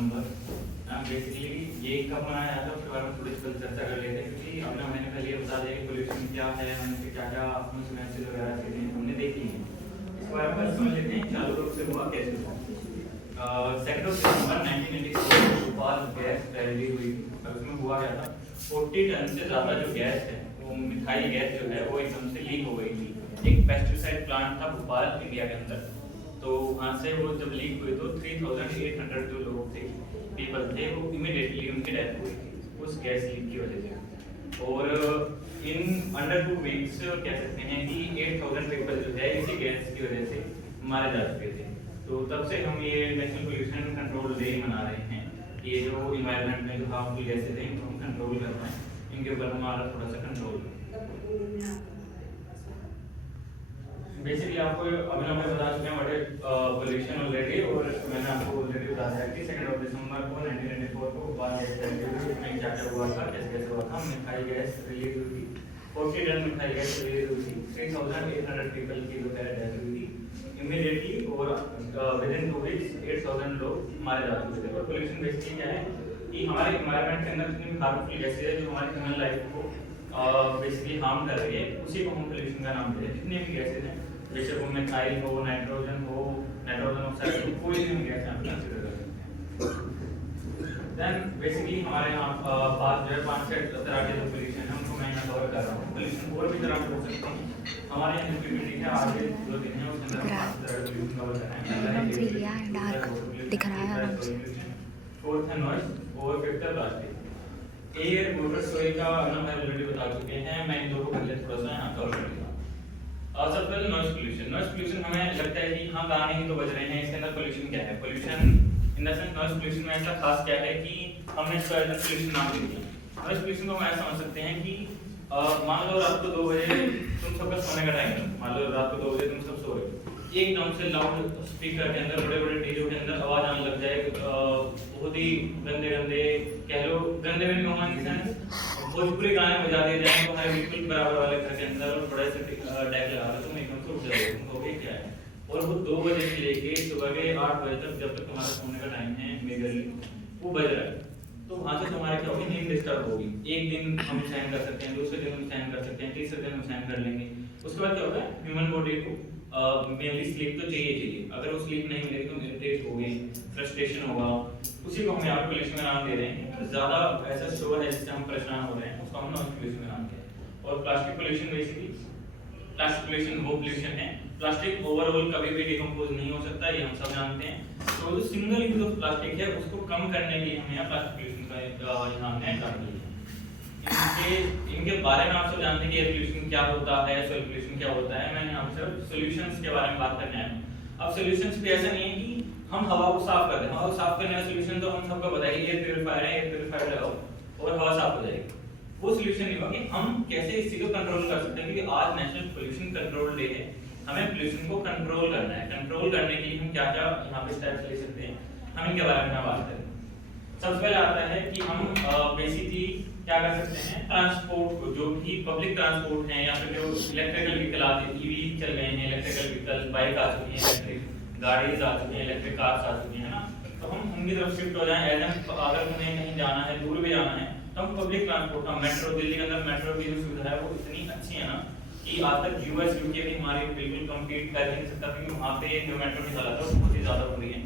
दिसंबर। Basically ये कब मनाया जाता है उसके बारे में थोड़ी सी चर्चा कर लेते हैं, क्योंकि अभी मैंने पहले बता दिया कि पोल्यूशन क्या है, हमने क्या क्या कॉन्सिक्वेंसेस वगैरह चीज़ें हमने देखी हैं। इसके बारे में समझ लेते हैं चालू रूप से हुआ कैसे हुआ। 2 दिसंबर 1994 भोपाल गैस ट्रेजेडी हुई थी। उसमें हुआ क्या था, 40 टन से ज़्यादा जो गैस है वो मिथाइल गैस जो है वो एकदम से लीक हो गई थी। एक पेस्टिसाइड प्लांट था भोपाल इंडिया के अंदर, तो वहाँ से वो जब लीक हुई तो 3800 जो लोग थे, पीपल थे, वो इमीडिएटली उनकी डेथ हुई थी उस गैस लीक की वजह से। और इन अंडर 2 वीक्स कह सकते हैं कि 8000 पीपल जो है इसी गैस की वजह से मारे जा चुके थे। तो तब से हम ये नेशनल पोल्यूशन कंट्रोल डे मना रहे हैं। ये जो इन्वायरमेंट में जो हार्मफुल गैसेज हैं इनको हम कंट्रोल कर रहे हैं, इनके ऊपर हमारा थोड़ा सा कंट्रोल। बेसिकली आपको अभी हम बता चुके हैं व्हाट इज पोल्यूशन ऑलरेडी, और मैंने आपको ऑलरेडी बता दिया कि 2 दिसंबर को 1994 को भोपाल गैस ट्रेजेडी में क्या क्या हुआ था, कैसे कैसे हुआ था। मिथाइल गैस रिलीज हुई थी, 40 टन मिथाइल गैस रिलीज हुई थी, 3800 पीपल की जो है डेथ हुई थी इमीडिएटली, और विद इन 2 वीक्स 8000 लोग मारे जा चुके थे। और पोल्यूशन बेसिकली क्या है कि हमारे एनवायरनमेंट के अंदर जितनी भी हार्मफुल गैसेज है जो हमारी ह्यूमन लाइफ को बेसिकली हार्म कर रही है, उसी को हम पोल्यूशन का नाम देते हैं। जितने भी गैसेज हैं, जैसे वो मिथाइल हो, नाइट्रोजन हो, नाइट्रोजन ऑक्साइड हो, कोई भी हम गैस यहाँ पे कंसीडर कर सकते हैं। देन बेसिकली हमारे यहाँ पास जो है 5 तरह के जो पोल्यूशन है उनको मैं यहाँ कवर कर रहा हूँ। पोल्यूशन और भी तरह के हो सकते हैं। हमारे यहाँ जो पीपीटी है आज के 2 दिन है उसके अंदर 5 तरह के पोल्यूशन कवर कर रहे हैं। डार्क दिख रहा है आराम से। 4th है नॉइज, और 5th है प्लास्टिक। एयर वाटर सोइल का नाम मैं ऑलरेडी बता चुके हैं, मैं इन दो को पहले थोड़ा सा यहाँ कवर कर लूँगा। सबसे पहले नॉइज पोल्यूशन। नॉइज पोल्यूशन हमें लगता है कि हाँ गाने ही तो बज रहे हैं, इसके अंदर पोल्यूशन क्या है। Pollution in the sense noise pollution में ऐसा खास क्या है कि हमने इसको एज पोल्यूशन नाम दे दिया। नॉइज पोल्यूशन को हम ऐसा समझ सकते हैं कि मान लो रात को 2 बजे तुम सबका सोने का टाइम है, मान लो रात को 2 बजे तुम सब सो रहे हो, एकदम से लाउड स्पीकर के अंदर, बड़े बड़े डीजे के अंदर आवाज आने लग जाए, बहुत ही गंदे गंदे, कह लो गंदे में नहीं, भोजपुरी गाने बजा दिए जाए तुम्हारे बिल्कुल बराबर वाले घर के अंदर, और बड़े से डेक लगा दो, तुम एकदम से उठ जाओगे, तुम कहोगे क्या है। और वो 2 बजे से लेके सुबह के 8 बजे तक, जब तक तुम्हारा सोने का टाइम है मेजरली, वो बज रहा है, तो वहां से तुम्हारे क्या होगी, नींद डिस्टर्ब होगी। एक दिन हम सहन कर सकते हैं, दूसरे दिन हम सहन कर सकते हैं, तीसरे दिन हम सहन कर लेंगे। उसके बाद क्या होगा, ह्यूमन बॉडी को मेनली स्लीप तो चाहिए। अगर वो स्लीप नहीं मिलेगी तो इरिटेट होगी, फ्रस्ट्रेशन होगा, उसी को हम यहाँ पे पोल्यूशन का नाम दे रहे हैं। ज्यादा ऐसा शोर है जिससे हम परेशान हो रहे हैं, उसको हम नॉइज पोल्यूशन का नाम दे रहे हैं। और plastic pollution, basically plastic pollution वो पोल्यूशन है, प्लास्टिक ओवरऑल कभी भी डिकम्पोज नहीं हो सकता, ये हम सब जानते हैं। तो जो सिंगल यूज ऑफ प्लास्टिक है उसको कम करने के लिए हम यहाँ प्लास्टिक पोल्यूशन का यहाँ हमने काम किया है। इनके बारे में आप सब जानते हैं कि एयर पोल्यूशन क्या होता है, सॉइल पोल्यूशन क्या होता है। मैंने यहाँ पे सिर्फ सॉल्यूशंस के बारे में बात करना है। अब सॉल्यूशंस भी ऐसा नहीं है कि हम हवा को साफ कर दें। हवा को साफ करने का सॉल्यूशन तो हम सबको पता है, एयर प्यूरिफायर है, एयर प्यूरिफायर लगाओ और हवा साफ हो जाएगी। वो सॉल्यूशन नहीं होगा कि हम कैसे इस चीज को कंट्रोल कर सकते हैं, क्योंकि आज नेशनल पोल्यूशन कंट्रोल डे है। हमें पोल्यूशन को कंट्रोल करना है। कंट्रोल करने के लिए हम क्या क्या यहाँ पे स्टेप्स ले सकते हैं, हम इनके बारे में बात करें। सबसे पहले आता है कि हम बेसिकली क्या कर सकते हैं, ट्रांसपोर्ट को, जो भी पब्लिक ट्रांसपोर्ट है या फिर जो इलेक्ट्रिकल व्हीकल आते हैं, ईवी चल रहे हैं, इलेक्ट्रिकल व्हीकल, बाइक आ चुकी है, इलेक्ट्रिक गाड़ीज आ चुकी हैं, इलेक्ट्रिक कार्स आ चुकी हैं ना, तो हम उनकी तरफ शिफ्ट हो जाएं। अगर उन्हें कहीं जाना है, दूर भी जाना है, तो हम पब्लिक ट्रांसपोर्ट, हम मेट्रो, दिल्ली के अंदर मेट्रो की जो सुविधा है वो इतनी अच्छी है ना कि आज तक यूएस यूके भी हमारी बिल्कुल कम्पीट कर नहीं सकता, क्योंकि वहाँ पे जो मेट्रो की हालत है वो बहुत ही ज़्यादा बुरी है।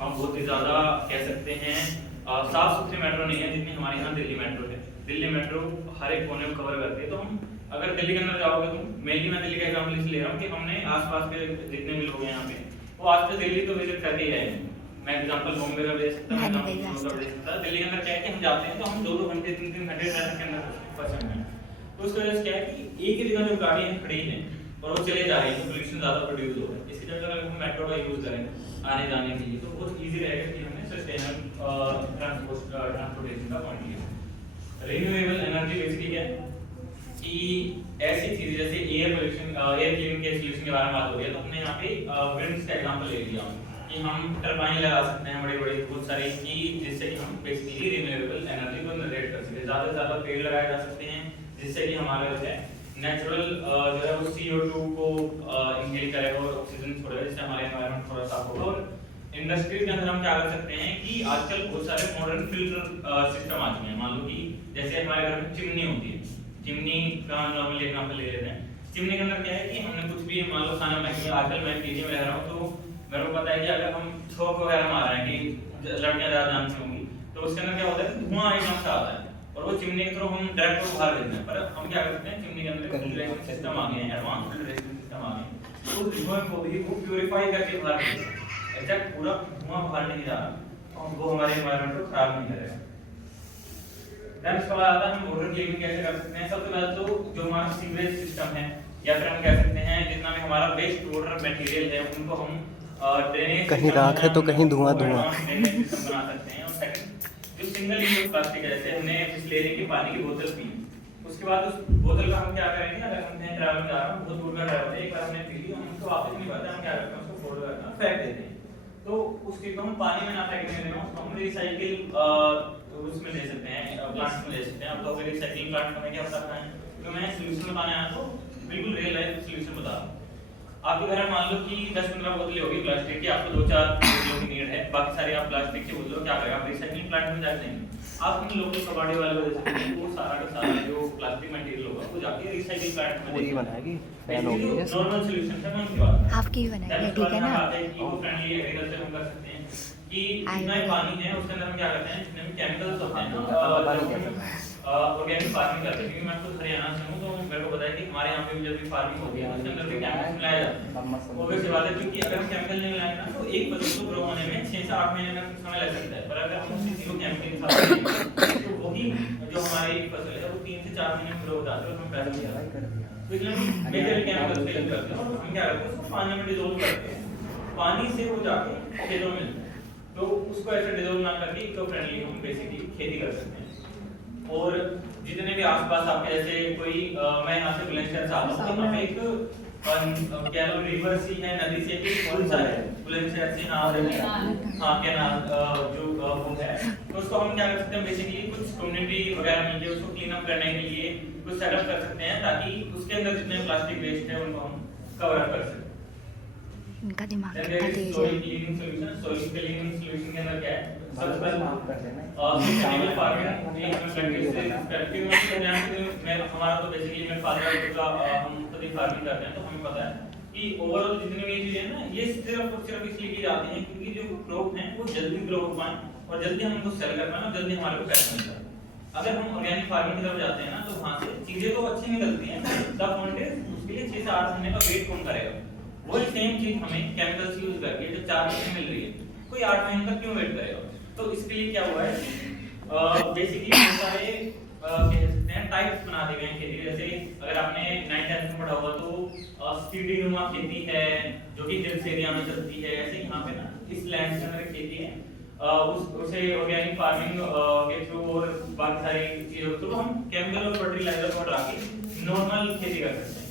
हम बहुत ही ज़्यादा कह सकते हैं साफ सुथरी मेट्रो नहीं है जितनी हमारे यहाँ दिल्ली मेट्रो है। दिल्ली मेट्रो हर एक कोने को कवर करती है। तो हम अगर दिल्ली के अंदर जाओगे तो मेनली मैं दिल्ली का एग्जाम्पल इसलिए ले रहा हूँ कि हमने आसपास के जितने भी लोग हैं यहाँ पे, वो आज तक दिल्ली तो विजिट करके ही आए हैं। मैं एग्जाम्पल बॉम्बे का दे सकता हूँ, दिल्ली के अंदर क्या है कि हम जाते हैं तो हम 2-2 घंटे 3-3 घंटे ट्रैफिक के अंदर फंसे हुए हैं। तो उसकी वजह से क्या है कि एक ही जगह जो गाड़ियाँ खड़ी हैं और वो चले जा रही है, तो पोल्यूशन ज़्यादा प्रोड्यूस हो रहा है। इसी जगह अगर हम मेट्रो का यूज़ करें आने जाने के लिए, तो बहुत ईजी रहेगा कि हमने सस्टेनेबल ट्रांसपोर्टेशन का पॉइंट लिया। रिन्यूएबल एनर्जी बेसिकली क्या है कि ऐसी चीज़ जैसे एयर पोल्यूशन, एयर क्लीनिंग के सॉल्यूशन के बारे में बात हो रही है, तो हमने यहाँ पे विंड्स का एग्जांपल ले लिया कि हम टरबाइन लगा सकते हैं बड़े-बड़े बहुत सारे, कि जिससे कि हम बेसिकली रिन्यूएबल एनर्जी को जनरेट कर सकें। ज़्यादा से ज़्यादा पेड़ लगाए जा सकते हैं जिससे कि हमारा जो है नेचुरल जो है वो CO2 को इनहेल करेगा और ऑक्सीजन छोड़ेगा, जिससे हमारा एनवायरनमेंट थोड़ा साफ होगा। और इंडस्ट्री के अंदर हम क्या कर सकते हैं कि आजकल बहुत सारे मॉडर्न फिल्टर सिस्टम आ चुके हैं। मान लो कि जैसे हमारे घर में चिमनी होती है, चिमनी का नॉर्मली एग्जांपल ले लेते हैं। चिमनी के अंदर क्या है कि हमने कुछ भी मान लो खाना बनाया, आजकल मैं पीजी में रह रहा हूँ तो मेरे को पता है कि अगर हम छोक वगैरह मार रहे हैं कि लड़कियां ज्यादा जानती होंगी, तो उसके अंदर क्या होता है कि धुआं एकदम से आता है और वो चिमनी के थ्रू हम डायरेक्ट बाहर देते हैं। पर हम क्या करते हैं, चिमनी के अंदर फिल्ट्रेशन सिस्टम आ गए हैं, एडवांस फिल्ट्रेशन सिस्टम आ गए हैं, तो उस धुआं को भी वो प्यूरिफाई करके बाहर देते हैं। ऐसा पूरा धुआं बाहर नहीं जा रहा और वो हमारे एनवायरनमेंट को खराब नहीं करेगा। देन उसके बाद आता है हम वाटर क्लीनिंग कैसे कर सकते हैं। सबसे पहले तो जो हमारा सीवरेज सिस्टम है या फिर हम कह सकते हैं जितना भी हमारा वेस्ट वाटर मटेरियल है उनको हम ड्रेनेज कहीं राख है तो कहीं धुआं धुआं सिस्टम बना सकते हैं। और सेकंड जो सिंगल यूज प्लास्टिक है, जैसे हमने बिस्लेरी की पानी की बोतल पी, उसके बाद उस बोतल का हम क्या करेंगे, अगर हम कहीं ट्रैवल कर रहे हैं, बहुत दूर का ट्रैवल है, एक बार हमने पी ली, हम उसको वापस नहीं भरते, हम क्या करते हैं उसको फोल्ड करके फेंक देते हैं। तो उस चीज को हम पानी में ना फेंकने देना, उसको हम रिसाइकिल उसमें ले सकते हैं, प्लांट में ले सकते हैं। अब तो रिसाइकिलिंग प्लांट में क्या होता है, तो मैं सोल्यूशन बताने आया तो बिल्कुल रियल लाइफ सोल्यूशन बता रहा हूं। आपके घर में मान लो कि 10-15 बोतलें होगी प्लास्टिक की, आपको 2-4 बोतलों की नीड है, बाकी सारी आप प्लास्टिक की बोतलों क्या करेंगे, आप रिसाइकिलिंग प्लांट में जाके देंगे। आप इन लोकल कबाड़ी वाले को दे सकते हैं, वो सारा का सारा जो प्लास्टिक मटेरियल होगा वो जाके रिसाइकिलिंग प्लांट में पूरी बनाएगी फैन होगी ये नॉर्मल सॉल्यूशन है, मैं उनकी बात कर आपकी भी बनाएंगे, ठीक है ना। इको फ्रेंडली एग्रीकल्चर हम कर सकते हैं कि जितना भी पानी है उसके अंदर हम क्या करते हैं, जितने भी केमिकल्स होते हैं ना, ऑर्गेनिक फार्मिंग करते हैं। क्योंकि मैं खुद हरियाणा से हूं तो मेरे को पता है कि हमारे यहाँ पे भी जब भी फार्मिंग होती है उसके अंदर भी केमिकल्स मिलाए जाते हैं। वो वैसे बात है, क्योंकि अगर हम केमिकल नहीं मिलाएंगे ना तो एक फसल को ग्रो होने में 6 से 8 महीने का समय लग सकता है। पर अगर हम उसी चीज को केमिकल के साथ करेंगे तो वही जो हमारी फसल है वो 3 से 4 महीने में ग्रो हो जाती है और हम पैसा भी आता है। तो इसलिए हम मेजर केमिकल से यूज करते हैं और हम क्या करते हैं उसको पानी में डिसॉल्व करते हैं, पानी से वो जाके खेतों में मिलता है। तो उसको ऐसे डिसॉल्व ना करके इको फ्रेंडली हम बेसिकली खेती कर सकते हैं। और जितने भी आसपास आपके जैसे कोई मैं यहाँ से बुलंदशहर से आता हूँ, यहाँ पे एक क्या लो रिवर सी है, नदी से एक कौन सा है बुलंदशहर से, हाँ कैनाल जो वो है, तो उसको हम क्या कर सकते हैं, बेसिकली कुछ कम्युनिटी वगैरह मिलके उसको क्लीन अप करने के लिए कुछ सेटअप कर सकते हैं ताकि उसके अंदर जितने प्लास्टिक वेस्ट है उनको हम कवर अप कर सकें। इनका दिमाग Then कितना there is तेज soil है। cleaning solution. Soil cleaning solution के अंदर क्या है? सबसे पहले माफ कर देना sustainable farming एक practice से करके मैं हमारा तो बेसिकली मैं फादर का हम खुद ही फार्मिंग करते हैं तो हमें पता है कि ओवरऑल जितनी भी चीजें हैं ना ये सिर्फ और सिर्फ इसलिए की जाती हैं क्योंकि जो क्रॉप है वो जल्दी ग्रो हो पाए और जल्दी हम उनको सेल कर पाए और जल्दी हमारे को पैसा मिल जाए। अगर हम ऑर्गेनिक फार्मिंग की तरफ जाते हैं ना तो वहां से चीजें तो अच्छी निकलती हैं, द पॉइंट इज उसके लिए 6 से 8 महीने का वेट कौन करेगा। वही सेम चीज हमें केमिकल्स यूज करके जो 4 महीने मिल रही है कोई 8 महीने तक क्यों वेट करेगा। तो इसके लिए क्या हुआ है, बेसिकली बहुत सारे कह सकते हैं टाइप्स बना दिए गए हैं खेती। जैसे अगर आपने 9th-10th में पढ़ा हुआ तो सीडी नुमा खेती है जो कि हिल्स एरिया में चलती है। ऐसे यहाँ पे ना इस लैंड के अंदर खेती है, उसे ऑर्गेनिक फार्मिंग के थ्रू और बाकी सारी चीजों के थ्रू हम केमिकल और फर्टिलाइजर को हटा के नॉर्मल खेती कर सकते हैं।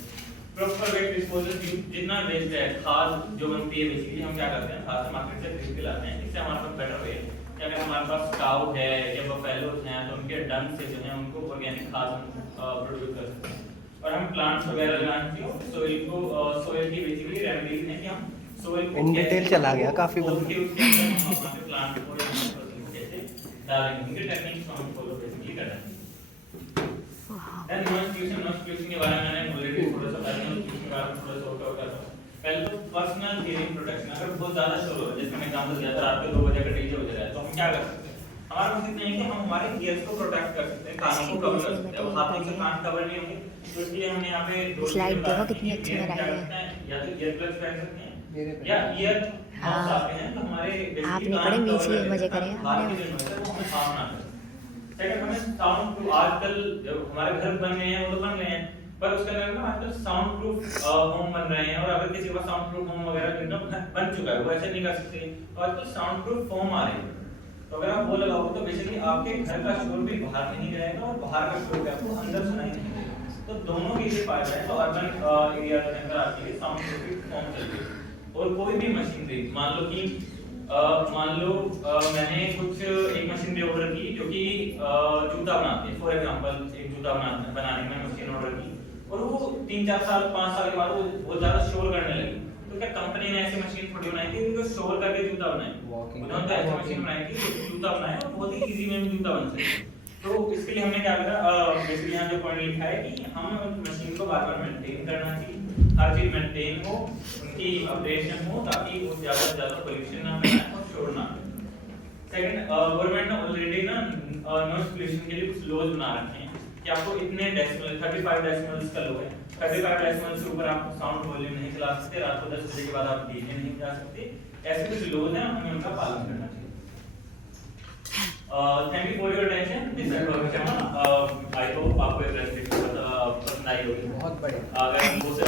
प्रॉपर वेस्ट डिस्पोजल जितना वेस्ट है खाद जो बनती है बेसिकली हम क्या करते हैं खाद से मार्केट से खरीद के लाते हैं। इससे हमारे पास बेटर वे है कि अगर हमारे पास काऊ है या बफेलोज हैं तो उनके डंग से जो है उनको ऑर्गेनिक खाद प्रोड्यूस कर सकते हैं। और हम प्लांट्स वगैरह लगाने की सोइल को सोइल की बेसिकली रेमेडीज हैं कि हम सोइल को इन डिटेल चला गया काफी उसके अंदर हम अपने प्लांट को कैसे डालेंगे उनके टेक्निक्स को हम फॉलो बेसिकली करना है। देन नॉइस पोल्यूशन के बारे में मैंने ऑलरेडी थोड़ा सा बताया, नॉइस पोल्यूशन के बारे में थोड़ा सा और कवर करता हूं। पहले तो पर्सनल हियरिंग प्रोटेक्शन, अगर बहुत ज्यादा शोर हो रहा है जैसे मैं एग्जांपल दिया था रात के 2 बजे का डीजे बज रहा है तो हम क्या कर सकते हैं, हमारा बस इतना है कि हम हमारे ईयर्स को प्रोटेक्ट कर सकते हैं, कानों को कवर कर सकते हैं। अब हाथों से कान कवर नहीं होंगे तो इसलिए हमने यहाँ पे दो स्लाइड देखो कितनी अच्छी बनाई है। या तो ईयर प्लग्स पहन सकते हैं या ईयर माउस आते हैं तो हमारे आपने पढ़े बीच मजे करे हमने साउंड ना करे। सेकंड हमें साउंड प्रूफ, आजकल जब हमारे घर बन गए हैं वो तो बन गए हैं पर उसके अंदर ना आजकल साउंड प्रूफ होम बन रहे हैं। और अगर किसी का साउंड प्रूफ होम वगैरह जिनका बन चुका है वो ऐसे नहीं कर सकते तो आजकल साउंड प्रूफ फोम आ रहे हैं। तो अगर आप वो लगाओगे तो बेसिकली आपके घर का शोर भी बाहर नहीं जाएगा और बाहर का शोर भी आपको अंदर सुनाई नहीं देगा। तो दोनों के लिए फायदा है। तो अर्बन एरिया के अंदर आपके लिए साउंड प्रूफ फोम चाहिए। और कोई भी मशीनरी मान लो कि मैंने कुछ एक मशीनरी ऑर्डर की जो कि जूता बनाती है, फॉर एग्जांपल एक जूता बनाने में मशीन ऑर्डर की और वो 3-4 साल 5 साल के बाद वो बहुत ज्यादा शोर करने लगी। तो तो क्या कंपनी ने ऐसी मशीन थोड़ी बनाई थी उनको शोर करके जूता बनाए, उन्होंने तो ऐसी मशीन बनाई थी जो जूता बनाए और बहुत ही इजी वे में जूता बन सके। तो इसके लिए हमने क्या करा, बेसिकली यहाँ जो पॉइंट लिखा है कि हम मशीन को बार-बार मेंटेन करना चाहिए, हर चीज मेंटेन हो, उनकी ऑपरेशन हो ताकि वो ज्यादा से ज्यादा पोल्यूशन ना फैलाए और शोर ना फैलाए। सेकंड, गवर्नमेंट ने ऑलरेडी ना नॉइज पोल्यूशन के लिए कुछ लॉज बना रखे हैं कि आपको इतने डेसिबल 35 डेसिबल्स का लो है, 35 डेसिबल से ऊपर आप साउंड वॉल्यूम नहीं चला सकते, रात को 10 बजे के बाद आप डीजे नहीं जा सकते, ऐसे कुछ लॉज हैं, हमें उनका पालन करना चाहिए। Thank you for your attention, this is I hope आपको ये प्रेजेंटेशन पसंद आई होगी। बहुत बढ़िया। अगर बहुत से